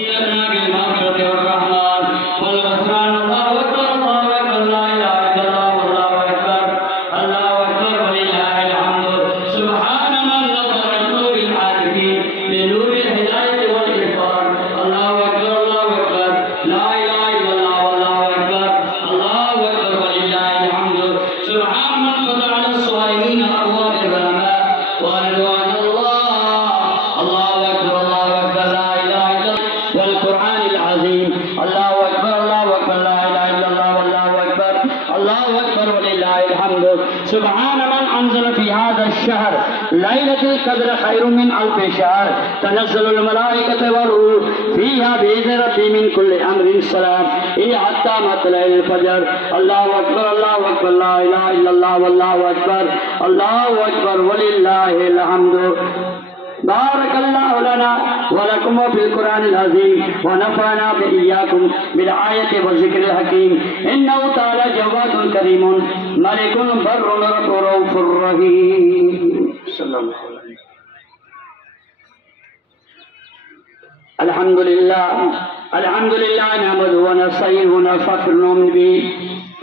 وسيلتنا بالمغفرة والرحمن والغفران. الله أكبر الله أكبر لا إله إلا الله والله أكبر الله أكبر ولله الحمد. سبحان من نظر النور العارفين بنور الهداية والإرفان. الله أكبر الله أكبر لا إله إلا الله والله أكبر الله أكبر ولله الحمد. سبحان من قضى على الصائمين أبواب الرحمة ورضوان الله. الله أكبر الله أكبر لا إله إلا الله والقرآن العظيم. الله أكبر الله أكبر لا إله إلا الله والله أكبر الله أكبر ولله الحمد. سبحان من أنزل في هذا الشهر ليلة القدر خير من 1000 شهر. تنزل الملائكة والروح فيها بإذن ربي من كل أمر سلام إلى حتى مطلع الفجر. الله أكبر الله أكبر لا إله إلا الله والله أكبر الله أكبر ولله الحمد. بارك الله لنا ولكم في القرآن العظيم ونفعنا بإياكم بالآية والذكر الحكيم. إنه تعالى جواد كريم ملك بر رؤوف رحيم. صلى الله عليه وسلم. الحمد لله نحمده ونستعينه ونستغفره ونؤمن به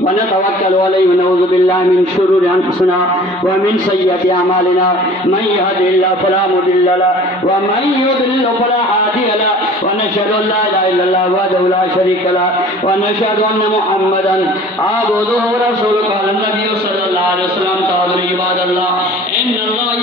ونتوكل عليه ونعوذ بالله من شرور أنفسنا ومن سيئات أعمالنا. من يهده الله فلا مضل له ومن يضلل فلا هادي له. ونشهد أن لا إله إلا الله وحده لا شريك له ونشهد أن محمدا عبده ورسوله. قال النبي صلى الله عليه وسلم تعالوا عباد الله إن الله